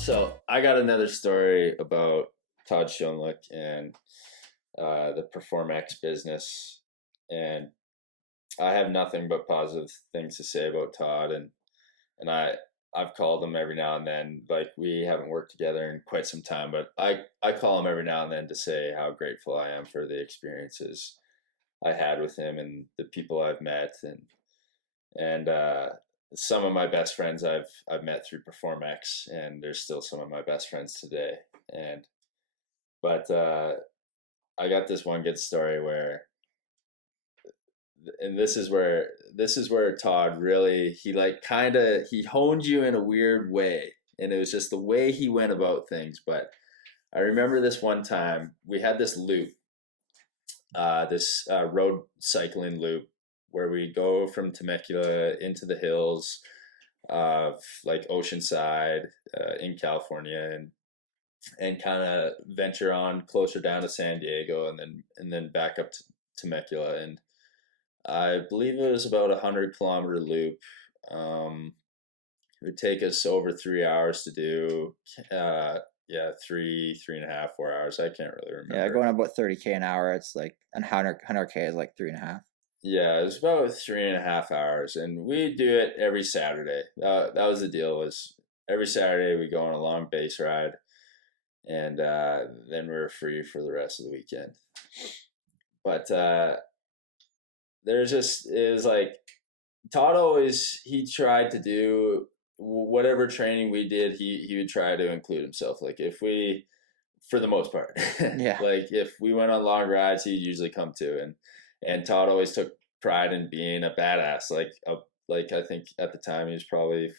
So I got another story about Todd Schonlick and the PerformX business, and I have nothing but positive things to say about Todd, and I've called him every now and then. Like, we haven't worked together in quite some time, but I call him every now and then to say how grateful I am for the experiences I had with him and the people I've met, and some of my best friends I've met through PerformX, and there's still some of my best friends today. But I got this one good story where, and this is where Todd really, he honed you in a weird way, and it was just the way he went about things. But I remember this one time we had this loop, this road cycling loop, where we go from Temecula into the hills of like Oceanside in California, and kind of venture on closer down to San Diego, and then back up to Temecula. And I believe it was about 100-kilometer loop. It would take us over 3 hours to do. Yeah, 3.5, 4 hours. I can't really remember. Yeah, going about 30K an hour. It's like 100K is like 3.5. Yeah, it was about 3.5 hours, and we do it every Saturday. That was the deal. Was every Saturday we go on a long base ride, and then we were free for the rest of the weekend. But it was like Todd he tried to do whatever training we did. He would try to include himself. Like, if we, for the most part, Yeah. Like, if we went on long rides, he'd usually come too, and Todd always took pride in being a badass. Like I think at the time he was probably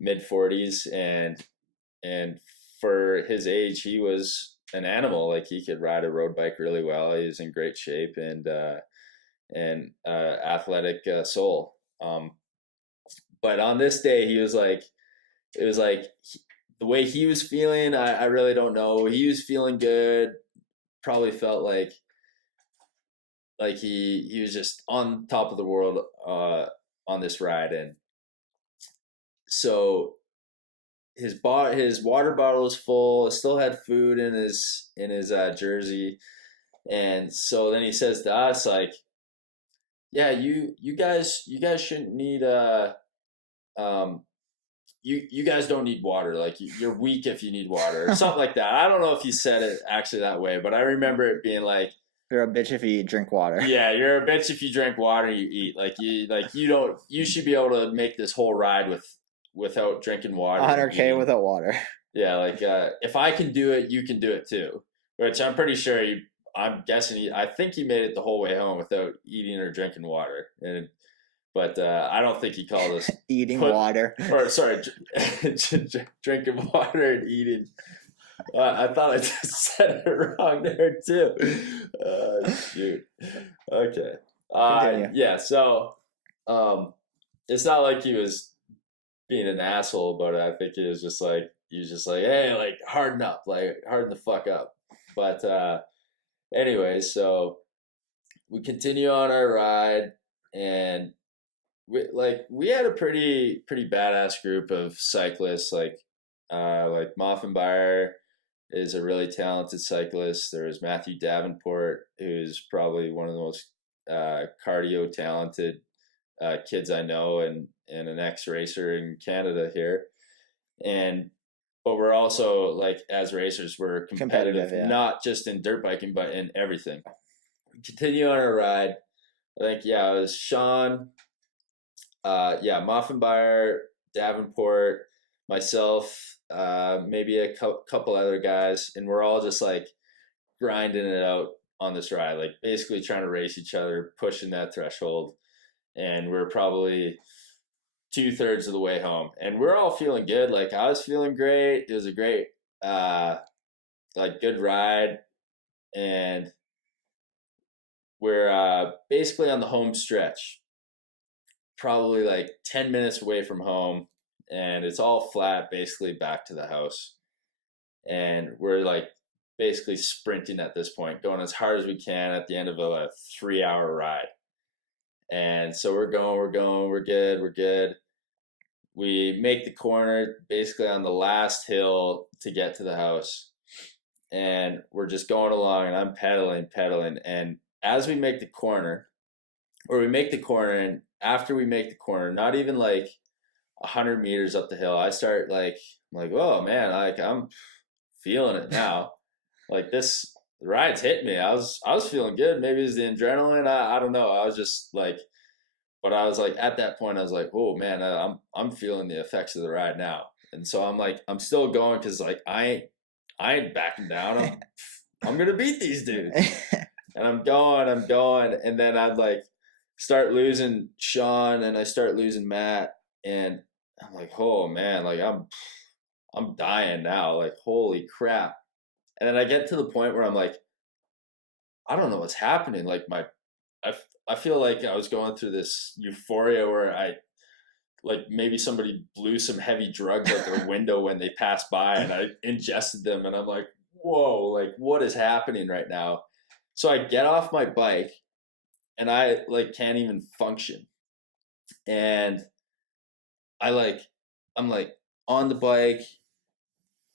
mid-40s, and for his age, he was an animal. Like, he could ride a road bike really well. He was in great shape, and athletic soul. But on this day, it was like the way he was feeling. I really don't know. He was feeling good. Probably felt like he was just on top of the world on this ride. And so his water bottle was full. Still had food in his jersey. And so then he says to us, like, yeah, you guys shouldn't need you guys don't need water. Like, you're weak if you need water, or something like that. I don't know if he said it actually that way, but I remember it being like, you're a bitch if you drink water. Yeah, you're a bitch if you drink water and you eat. You should be able to make this whole ride without drinking water. 100K without water. Yeah, like, if I can do it, you can do it too. Which I'm pretty sure I think he made it the whole way home without eating or drinking water. But I don't think he called us eating water. Or sorry, drinking water and eating. I thought I just said it wrong there too. Shoot. Okay. Yeah. So, it's not like he was being an asshole, but I think he was just like, hey, like, harden up, like, harden the fuck up. But anyway, so we continue on our ride, and we had a pretty badass group of cyclists. Like Moffenbauer is a really talented cyclist. There's Matthew Davenport, who's probably one of the most cardio talented kids I know, and an ex-racer in Canada here. But we're also, like, as racers, we're competitive, yeah. Not just in dirt biking, but in everything. We continue on our ride. I think, it was Sean, Moffenbauer, Davenport, myself, maybe a couple other guys, and we're all just like grinding it out on this ride, like basically trying to race each other, pushing that threshold. And we're probably 2/3 of the way home, and we're all feeling good. Like, I was feeling great. It was a great, good ride, and we're basically on the home stretch, probably like 10 minutes away from home, and it's all flat, basically back to the house. And we're like basically sprinting at this point, going as hard as we can at the end of a 3-hour ride. And so we're good. we make the corner basically on the last hill to get to the house, and we're just going along, and I'm pedaling, and as we make the corner, or we make the corner, and after we make the corner, not even like 100 meters up the hill, I start like, oh man, like I'm feeling it now. Like this the ride's hit me. I was feeling good. Maybe it's the adrenaline. I don't know. I was just like, but I was like at that point I was like, oh man, I'm feeling the effects of the ride now. And so I'm like I'm still going because like I ain't backing down. I'm gonna beat these dudes. And I'm going, and then I'd like start losing Sean, and I start losing Matt, and I'm like, oh man, like I'm dying now, like holy crap. And then I get to the point where I'm like, I don't know what's happening. Like I, I feel like I was going through this euphoria where I like maybe somebody blew some heavy drugs out their window when they passed by, and I ingested them, and I'm like, whoa, like what is happening right now? So I get off my bike, and I like can't even function. And I like I'm like on the bike,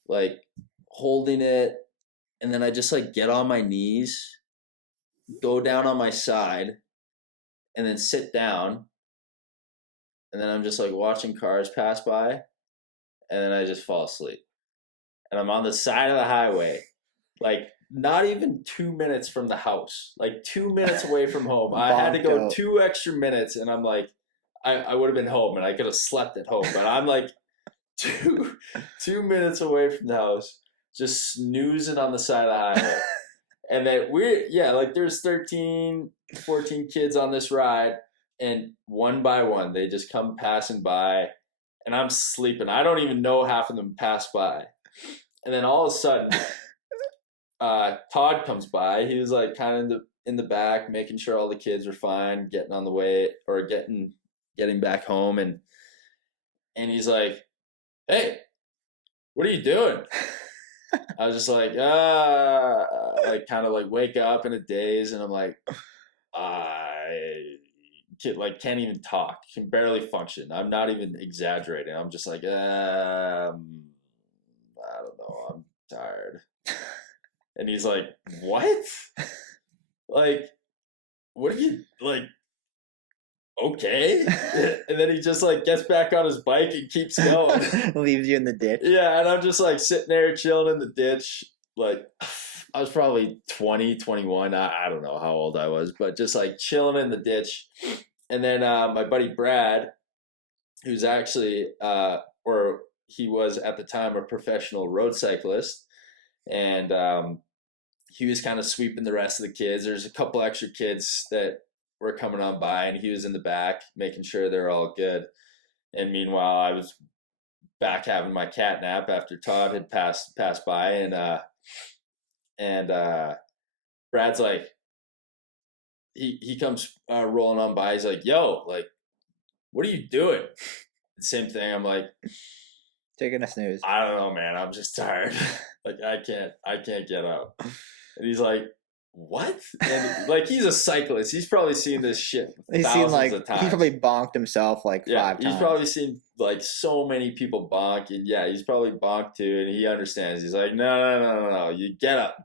like holding it, and then I just like get on my knees, go down on my side, and then sit down, and then I'm just like watching cars pass by, and then I just fall asleep. And I'm on the side of the highway, like not even 2 minutes from the house, like 2 minutes away from home. I had to Bonked go out. 2 extra minutes, and I'm like, I would have been home, and I could have slept at home, but I'm like two 2 minutes away from the house, just snoozing on the side of the highway. And then like there's 13, 14 kids on this ride, and one by one they just come passing by, and I'm sleeping. I don't even know half of them pass by. And then all of a sudden, Todd comes by. He was like kind of in the back, making sure all the kids are fine, getting on the way, or getting back home, and he's like, "Hey, what are you doing?" I was just like kind of like wake up in a daze, and I'm like, I can't even talk, can barely function. I'm not even exaggerating. I'm just like, I don't know, I'm tired. And he's like, what? Like, what are you like? Okay. And then he just like gets back on his bike and keeps going. Leaves you in the ditch. Yeah, and I'm just like sitting there chilling in the ditch. Like I was probably 20, 21. I don't know how old I was, but just like chilling in the ditch. And then my buddy Brad, who's actually or he was at the time a professional road cyclist, and he was kind of sweeping the rest of the kids. There's a couple extra kids that were coming on by, and he was in the back making sure they're all good. And meanwhile, I was back having my cat nap after Todd had passed by, and Brad's like, he comes rolling on by. He's like, "Yo, like, what are you doing?" Same thing. I'm like, taking a snooze. I don't know, man. I'm just tired. Like I can't get up. And he's like, what? And like he's a cyclist. He's probably seen this shit thousands of times. He's probably bonked himself like 5 times. He's probably seen like so many people bonk, and yeah, he's probably bonked too, and he understands. He's like, no, you get up.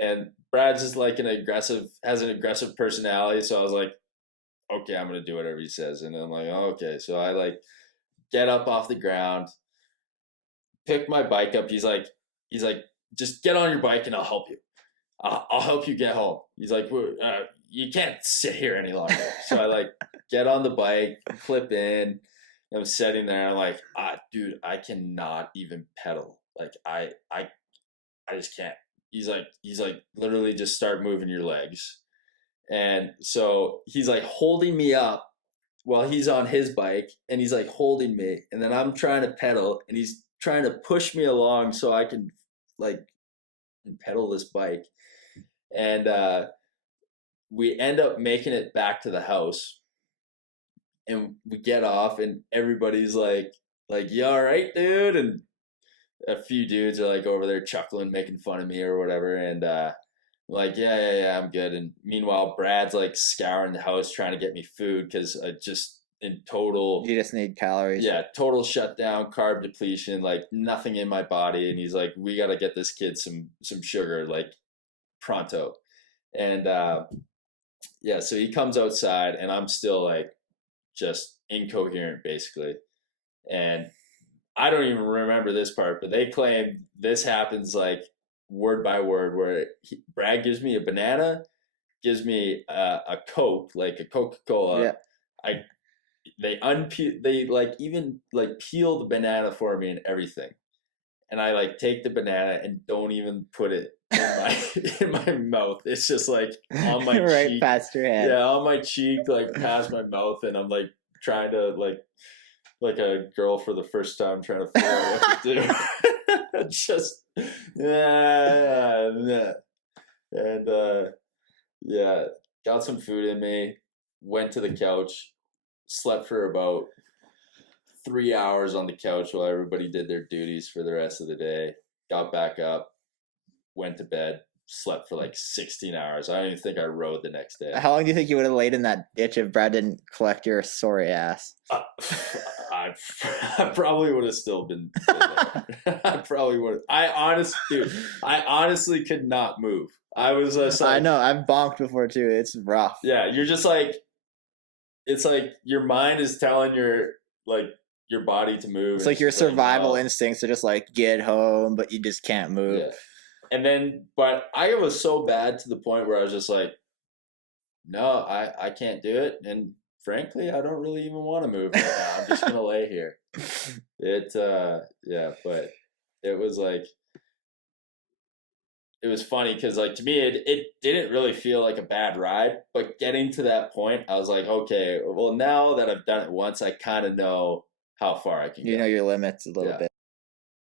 And Brad's just like has an aggressive personality, so I was like, okay, I'm gonna do whatever he says. And I'm like, oh, okay. So I like get up off the ground, pick my bike up. He's like, just get on your bike and I'll help you. I'll help you get home. He's like, you can't sit here any longer. So I like get on the bike, clip in. I'm sitting there. I'm like, dude, I cannot even pedal. Like I just can't. He's like, literally just start moving your legs. And so he's like holding me up while he's on his bike, and he's like holding me, and then I'm trying to pedal, and he's trying to push me along so I can like pedal this bike. And we end up making it back to the house, and we get off, and everybody's like, you all right, dude? And a few dudes are like over there chuckling, making fun of me or whatever. And like, yeah, I'm good. And meanwhile, Brad's like scouring the house trying to get me food because I just in total. You just need calories. Yeah, total shutdown, carb depletion, like nothing in my body. And he's like, we got to get this kid some sugar, like pronto. And yeah, so he comes outside, and I'm still like just incoherent, basically. And I don't even remember this part, but they claim this happens like word by word, where Brad gives me a banana, gives me a Coke, like a Coca-Cola. Yeah. They like even like peel the banana for me and everything, and I like take the banana and don't even put it in my in my mouth. It's just like on my right cheek, past your head. yeah, on my cheek, like past my mouth, and I'm like trying to like a girl for the first time trying to figure out what to do. Just yeah, and yeah, got some food in me, went to the couch, slept for about 3 hours on the couch while everybody did their duties for the rest of the day. Got back up, went to bed, slept for like 16 hours. I don't even think I rode the next day. How long do you think you would have laid in that ditch if Brad didn't collect your sorry ass? I probably would have still been there. I probably would. I honestly could not move. I was just like, I know, I've bonked before too. It's rough. yeah, you're just like, it's like your mind is telling your body to move. It's like your survival instincts are just like get home, but you just can't move. Yeah. And then, but I was so bad to the point where I was just like, no, I can't do it. And frankly, I don't really even want to move right now. I'm just gonna lay here. Yeah, but it was like, it was funny because like to me it didn't really feel like a bad ride, but getting to that point, I was like, okay, well now that I've done it once, I kind of know how far I can You go. know your limits a little bit.